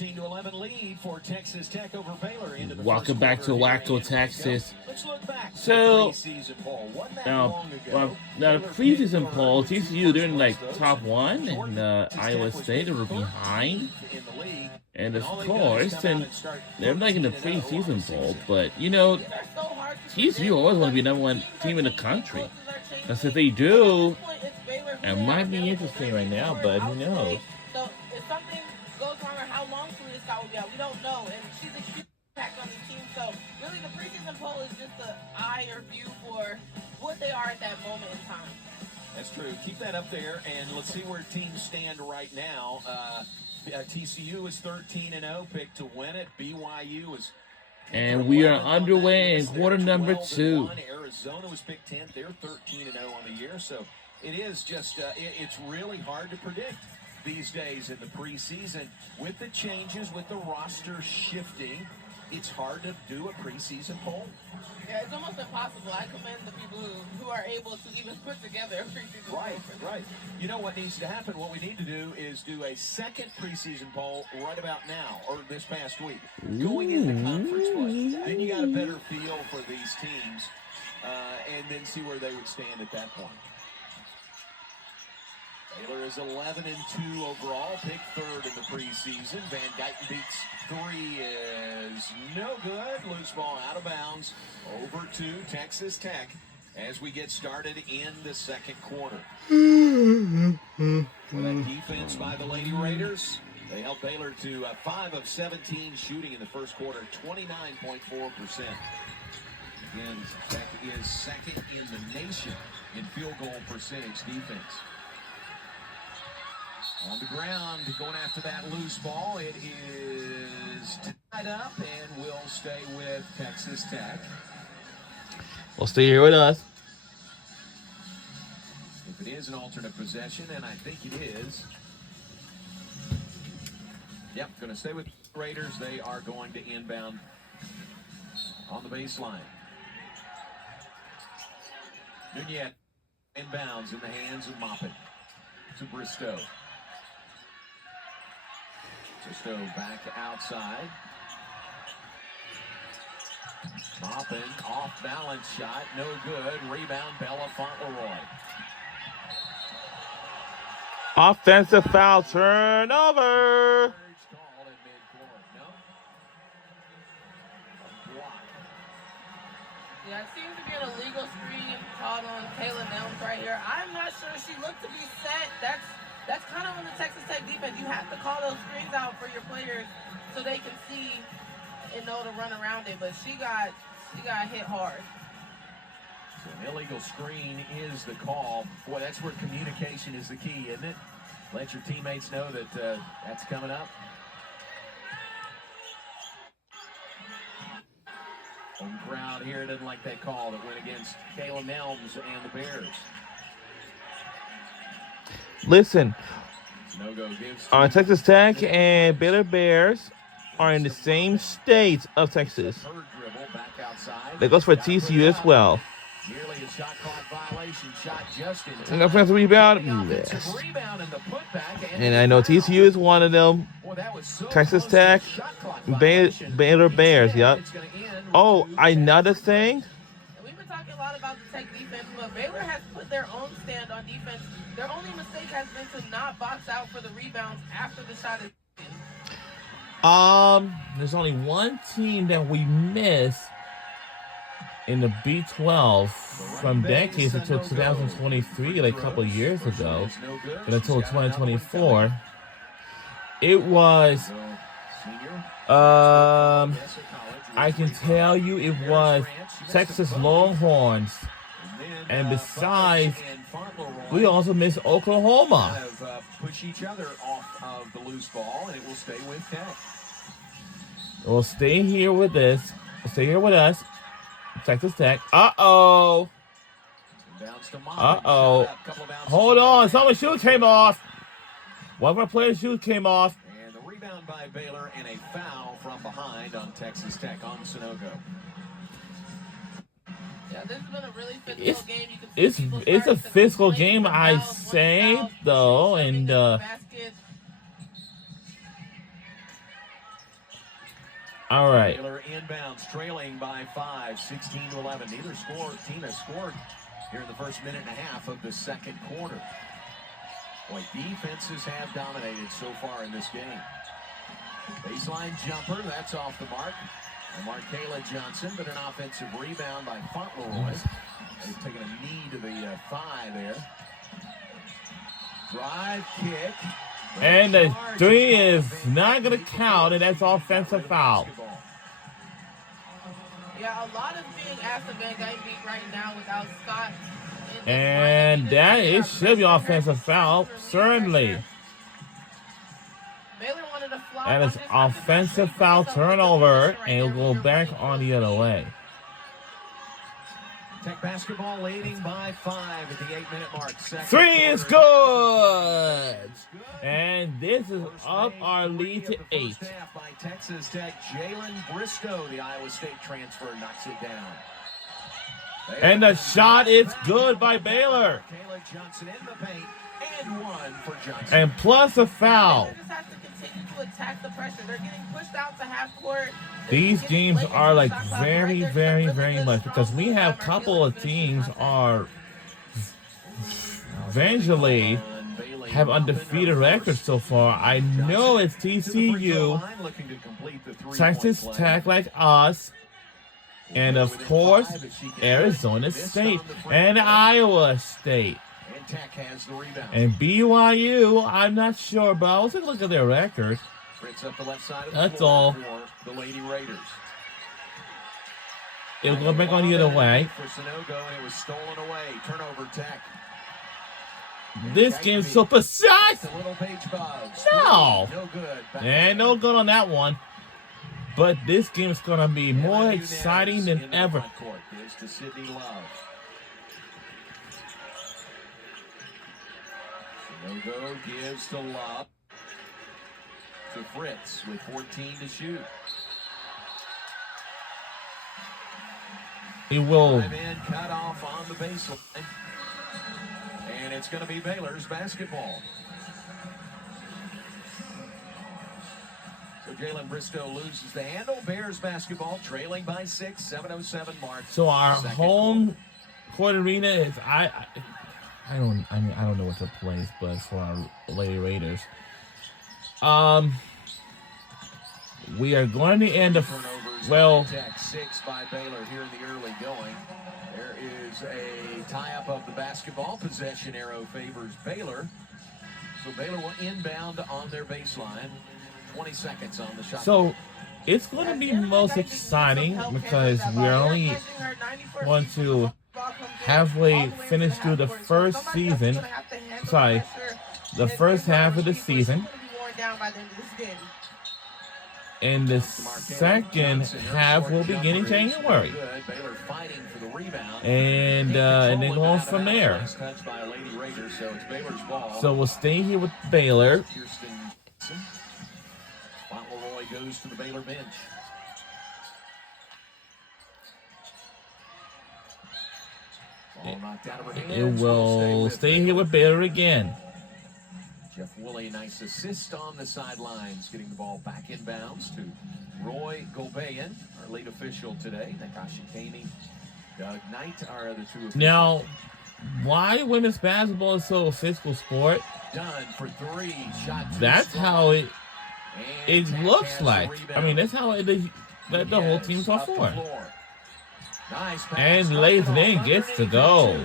13-11 lead for Texas Tech over Baylor into the Welcome back to Waco, Texas. So, now the preseason poll, TCU, they're in like top one, and Iowa State, they were behind. And of course, and they're like in the preseason poll, but you know, TCU always want to be number one team in the country. Because if they do, it might be interesting right now, but who knows? So if something goes wrong or how long Selena Scott will be out, we don't know. And she's a huge impact on this team. So really the preseason poll is just an eye or view for what they are at that moment in time. That's true. Keep that up there, and let's see where teams stand right now. TCU is 13-0, picked to win it. BYU is... And we are underway in quarter number 2. Arizona was picked 10th. They're 13-0 on the year, so it is just, it's really hard to predict these days in the preseason. With the changes, with the roster shifting, it's hard to do a preseason poll. Yeah, it's almost impossible. I commend the people who are able to even put together a preseason poll. Right. You know what needs to happen? What we need to do is do a second preseason poll right about now, or this past week, going into conference play. Then you got a better feel for these teams, and then see where they would stand at that point. Baylor is 11-2 overall, picked third in the preseason. Van Guyten beats 3 is no good. Loose ball out of bounds over to Texas Tech as we get started in the second quarter. For that defense by the Lady Raiders, they held Baylor to 5 of 17 shooting in the first quarter, 29.4%. Again, Tech is second in the nation in field goal percentage defense. On the ground, going after that loose ball. It is tied up and will stay with Texas Tech. We'll stay here with us. If it is an alternate possession, and I think it is. Yep, going to stay with the Raiders. They are going to inbound on the baseline. Nunez inbounds in the hands of Moppet to Bristow. Bristow back outside. Moppin, off balance shot, no good. Rebound, Bella Fauntleroy. Offensive foul, turnover. Yeah, it seems to be an illegal screen called on Kayla Nelms right here. I'm not sure she looked to be set. That's kind of on the Texas Tech defense. You have to call those screens out for your players so they can see and know to run around it. But she got hit hard. So an illegal screen is the call. Boy, that's where communication is the key, isn't it? Let your teammates know that that's coming up. Home crowd here doesn't like that call that went against Kayla Nelms and the Bears. Listen, Texas Tech and Baylor Bears are in the same state of Texas. That goes for TCU as well. And offensive rebound, miss. And I know TCU is one of them. Texas Tech, Baylor Bears, yep. Oh, another thing? We've been talking a lot about the Tech defense, but Baylor has put their own stand on defense. Their only mistake has been to not box out for the rebounds after the shot is taken. There's only one team that we miss in the B12 from decades until 2023, like a couple of years ago, and until 2024. It was, I can tell you it was Texas Longhorns. And besides, we also miss Oklahoma. Push each other off of the loose ball, and it will stay with Tech. We'll stay here with this. Stay here with us. Texas Tech. Uh-oh. Hold on. Someone's shoe came off. One of our players' shoes came off. And the rebound by Baylor and a foul from behind on Texas Tech on Sunogo. Yeah, this has been a really physical game. It's a physical game, I say, though, and All right. Baylor inbounds, trailing by 5, 16-11. Neither team has scored here in the first minute and a half of the second quarter. Boy, defenses have dominated so far in this game. Baseline jumper, that's off the mark. And Markayla Johnson, but an offensive rebound by Fauntleroy. They've taken a knee to the thigh there. Drive kick. And the three is not going to count, and that's offensive foul. Yeah, a lot is being asked of Van Guyton beat right now without Scott. And that it should be offensive foul, certainly. That is offensive foul turnover, and it'll go back on the other way. Tech basketball leading by 5 at the 8-minute mark. Three is good! And this is up our lead to 8. By Texas Tech, Jalen Briscoe, the Iowa State transfer, knocks it down. And the shot is good by Baylor. Kayla Johnson in the paint, and one for Johnson. And plus a foul. Baylor just has to continue to attack the pressure. They're getting pushed out to half court. These games are like very, very, very much, because we have a couple of teams are eventually have undefeated records so far. I know it's TCU, Texas Tech like us, and of course Arizona State and Iowa State. And BYU, I'm not sure, but I'll take a look at their record. That's all. The Lady Raiders. It'll go back on the other way. For Sanogo, and it was stolen away. Turnover Tech. This game's so precise. No. No good. And no good on that one. But this game is going to be more exciting than ever. Gives to Sydney Love. Sanogo gives to Love. To Fritz with 14 to shoot. He will. Cut off on the baseline. And it's going to be Baylor's basketball. So Jalen Briscoe loses the handle. Bears basketball trailing by 6, 7:07 mark. So our home court arena is I don't know what the place, but for our Lady Raiders. We are going to end well. 6 by Baylor here in the early going. There is a tie-up of the basketball. Possession arrow favors Baylor. So Baylor will inbound on their baseline. 20 seconds on the shot. So it's going to be most exciting because we're only going to halfway finish through the first season. Sorry, the first half of the season. And the second half will begin in January. And then go on from there. So we'll stay here with Baylor. Fauntleroy goes to the Baylor bench. Ball knocked out of her hands. It will stay here with Baylor again. Jeff Woolley, nice assist on the sidelines, getting the ball back inbounds to Roy Golbayan, our lead official today. Nakashi Kaney, Doug Knight, our other two officials. Now, why women's basketball is so a physical sport? Done for 3. Shot. That's how it looks like. I mean, that's how the whole team's on for. Nice and lays it in, gets to go.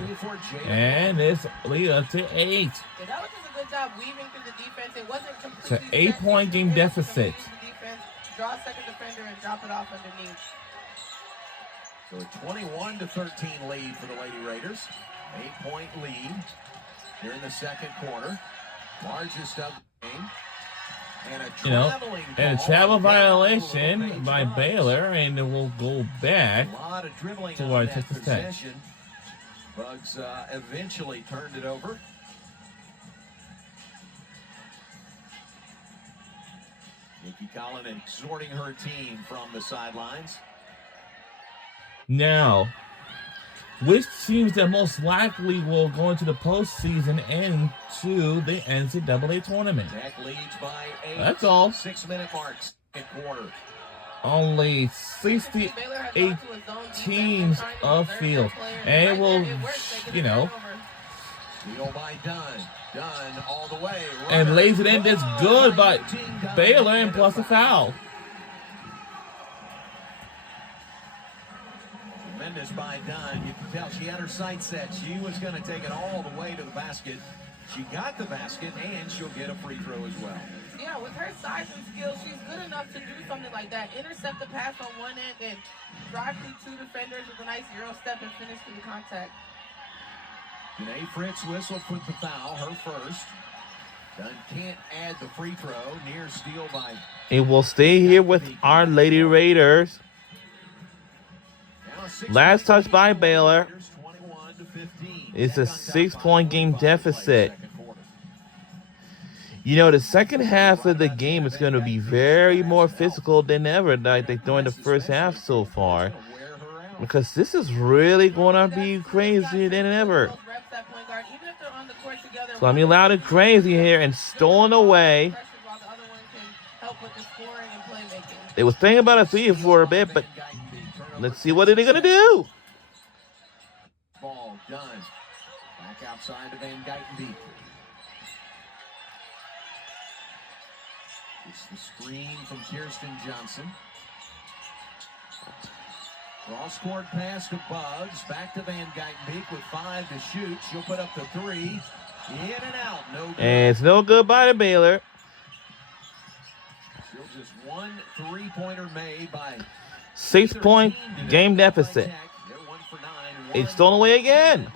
And it's lead up to 8. Job weaving through the defense. It wasn't completely. It's an 8-point game deficit. Draw a second defender and drop it off underneath. So a 21-13 lead for the Lady Raiders. 8-point lead here in the second quarter. Largest of the game. And a travel violation by Baylor, and it will go back to our Texas Tech. Bugs eventually turned it over. Nikki Collin exhorting her team from the sidelines. Now, which teams that most likely will go into the postseason and to the NCAA tournament? Tech leads by 8. That's all. 6-minute marks in quarter. only 68 teams of field. And it will, you know, Steal by Dunn. Dunn all the way. and lays it in. That's good by Baylor and plus a foul. Tremendous by Dunn. You can tell she had her sights set. She was going to take it all the way to the basket. She got the basket, and she'll get a free throw as well. Yeah, with her size and skills, she's good enough to do something like that. Intercept the pass on one end and drive through two defenders with a nice Euro step and finish through the contact. Janae Fritz whistled for the foul, her first. Dunn can't add the free throw. Near steal by... It will stay here with our Lady Raiders. Last touch by Baylor. It's a 6-point game deficit. You know, the second half of the game is going to be very more physical than ever, like during the first half so far. Because this is really going to be crazier than ever. It's going to be loud and crazy here and stolen away. They was thinking about a 3 for a bit, but let's see what are they going to do. Ball done. Back outside to Van Geitenbeek. It's the screen from Kirsten Johnson. Cross-court pass to Bugs. Back to Van Geitenbeek with 5 to shoot. She'll put up the 3. In and out. No good. And it's no good by the Baylor. Still just 1 3-pointer made by 6-point game deficit. It's stolen away again.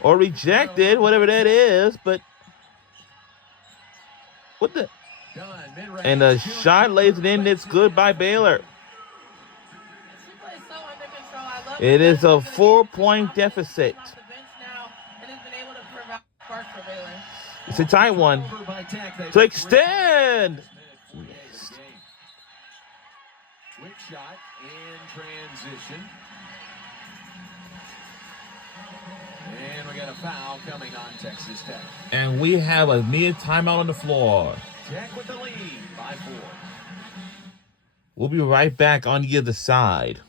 Or rejected, whatever that is. But what the? And the shot lays it in. It's good by Baylor. It is a 4-point deficit. It's a tight one. To extend. Quick shot in transition. And we got a foul coming on Texas Tech. And we have a near timeout on the floor. Tech with the lead by 4. We'll be right back on the other side.